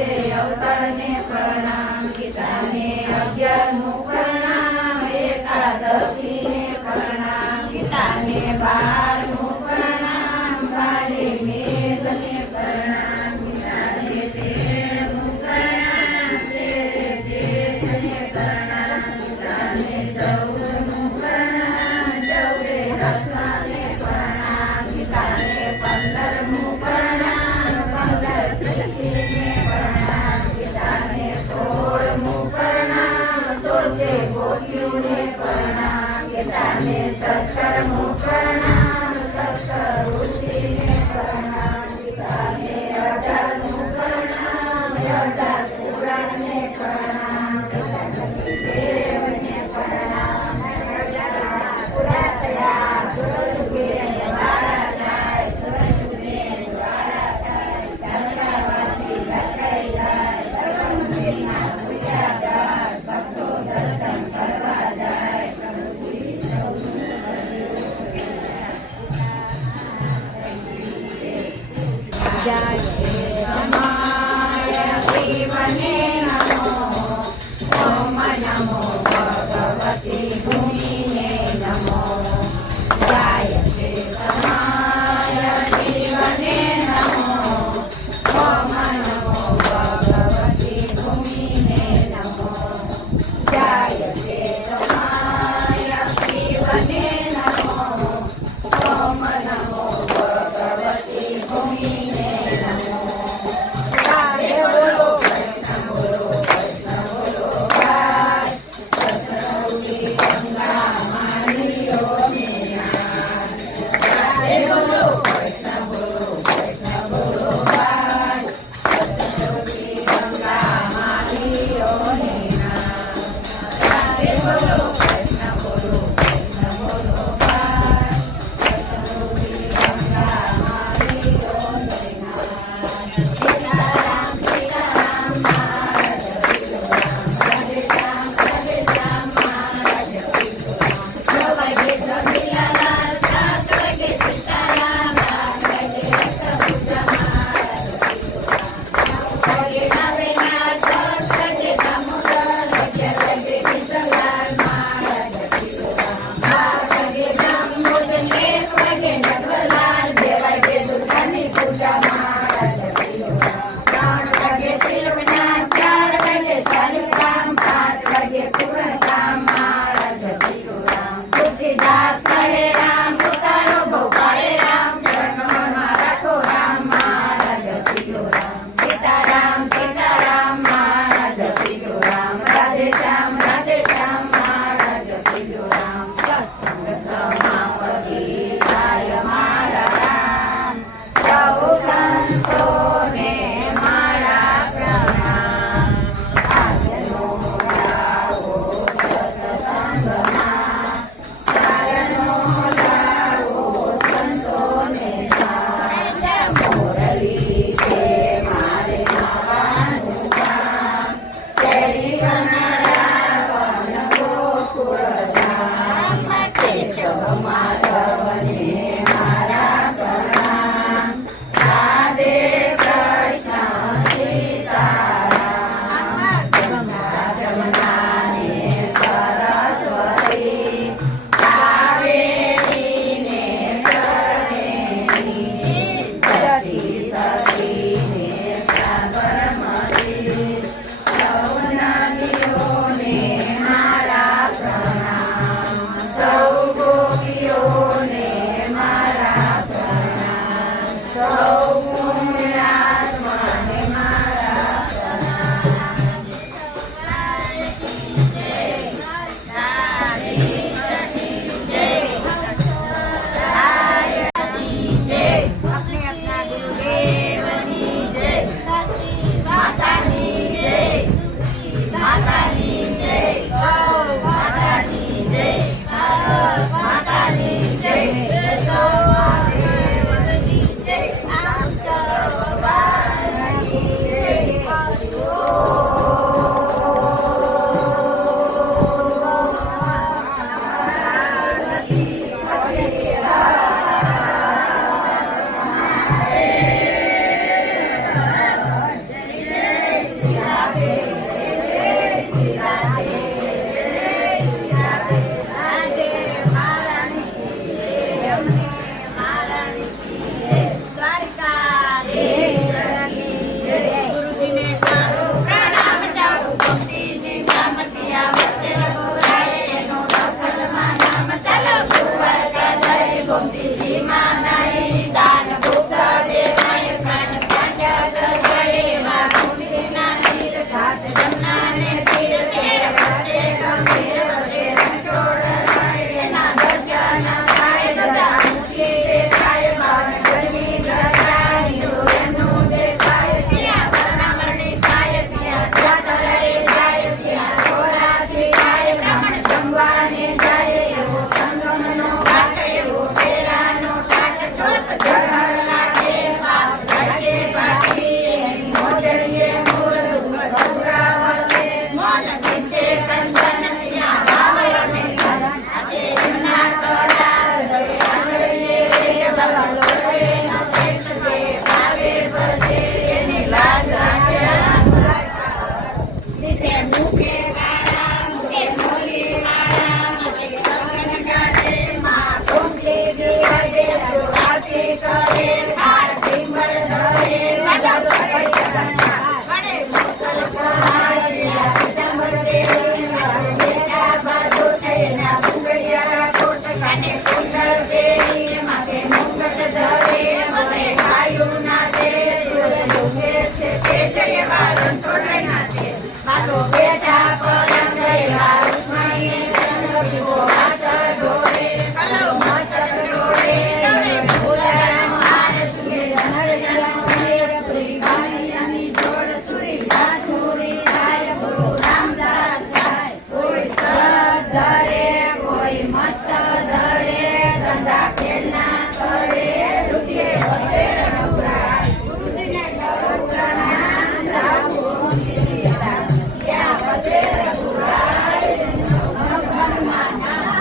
તે અવતારને પ્રણામ. ગીતાને 11મું પ્રણામ. એકાદશીને પ્રણામ. ગીતાને 12મું પ્રણામ. કાલી મેઘને પ્રણામ. ગીતાને 13મું પ્રણામ. તેરે જેઠને પ્રણામ. ગીતાને 14મું પ્રણામ. ચૌદે રત્નાને પ્રણામ. ગીતાને 15મું પ્રણામ. 15 પ્રીતિને પ્રણામ. ગીતાને 16મું પ્રણામ. 16 ગોપીઓને પ્રણામ. ગીતાને 17મું પ્રણામ. 17 ઋષિને પ્રણામ. ગીતાને 18મું પ્રણામ. 18 પુરાણને પ્રણામ. દેવને પ્રણામ. પૂરા થયા સુરયુગે વાળા થાય. સુરયુગે વાળા થાય. ચંદ્રાવાસી લખાઈ જાય. સર્વમંદિરના પૂજા જાય. ભક્તો દર્શન કરવા જાય. પ્રભુજી સૌનું જય સમાય શિવને નમો. ઓમ નમો ભગવતી ભૂમિને નમો. જય શ્રી સમાય શિવને નમો. ઓમ નમો ભગવતી ભૂમિને નમો. જય શ્રી સમાય શિવને નમો. ઓમ નમો ભગવતી ભૂમિને નમો. રાધે બોલો કૃષ્ણ બોલો કૃષ્ણ બોલો ભાઈ. સતરૌલી ગંગા માનીઓને નાથ. રાધે બોલો કૃષ્ણ બોલો કૃષ્ણ બોલો ભાઈ. સતરૌલી ગંગા માનીઓને નાથ. રાધે બોલો કૃષ્ણ બોલો કૃષ્ણ બોલો ભાઈ. સતરૌલી ગંગા માનીઓને નાથ. સીતારામ સીતારામ મહારાજ સીતારામ. રાધે શ્યામ મહારાજ સીતારામ. 6 વાગે જમીલાલાલ. 7 વાગે સીતારામ. 8 વાગે રસપૂજા મહારાજ સીતારામ. 9 વાગે નાવેના. 10 વાગે દામોદર. 11 વાગે કિશનલાલ મહારાજ સીતારામ. 12 વાગે બ્રહ્મોદન. 1 વાગે નટવરલાલ. 2 વાગે દુર્ગાની પૂજા મહારાજ સીતારામ. 3 વાગે શિલ્પનાથ. 4 વાગે શાલિગ્રામ. 5 વાગે પૂર્ણકામ મહારાજ સીતારામ. તુલસીદાસ હરે રામ. ઉતારો બહુ પાડે રામ. ચરણોમાં રાખો રામ મહારાજ સીતારામ. સીતારામ સીતારામ મહારાજ સીતારામ. રાધે શ્યામ મહારાજ સીતારામ. સત્સંગ સમાપતિ થાય મારા રામ. સૌ સંતોને મારા પ્રણામ. આજનો લાવો સત્સંગમાં. કારણો લાવો સંતોને સાથ. મોરલી છે મારા છે પેટ એવા રણછોડરાયના છે બાલો બેઠા પરમ ગયેલા રૂકમણીએ ચંદ્ર દીવો હાથ જોડે કલવ મસ્તક જોડે રણે ફૂલડા માર સુરે નરજલા મેર પ્રી ભાઈયાની જોડ સુરી સુરી થાય ગુરુ રામદાસ થાય કોઈ સદ ધરે કોઈ મસ્ત ધરે ધંધા ખેડના કરે રૂપિયે વસે રઘુરાય ગુરુજીને ગૌરવના જાવું મંદિરિયા ત્યાં વસે રઘુરાય ભગવાનમાં નામ